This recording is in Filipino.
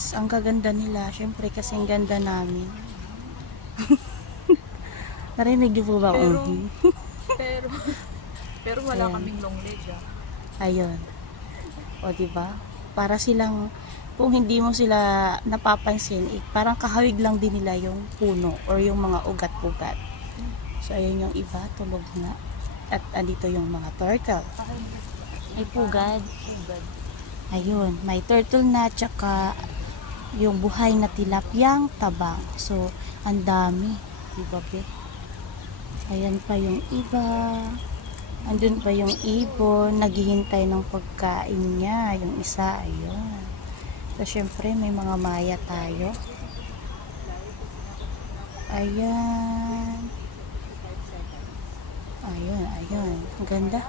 guys, ang gaganda nila. Syempre kasi ang ganda namin. Narinig niyo po ba? Pero, Mhm. pero, pero wala Ayan. kaming long leg Ayun. O diba? Para silang, kung hindi mo sila napapansin, parang kahawig lang din nila yung puno or yung mga ugat-ugat. So ayun yung iba, tulog na. At andito yung mga turtle. Ay pugad. Ayun, may turtle na tsaka yung buhay na tilapyang tabang. So, ang dami. Diba, be? Ayan pa yung iba. Andun pa yung ibon. Naghihintay ng pagkain niya. Yung isa, ayun. So, syempre, may mga maya tayo. Ayan. Ayun, ayun. Ang ganda.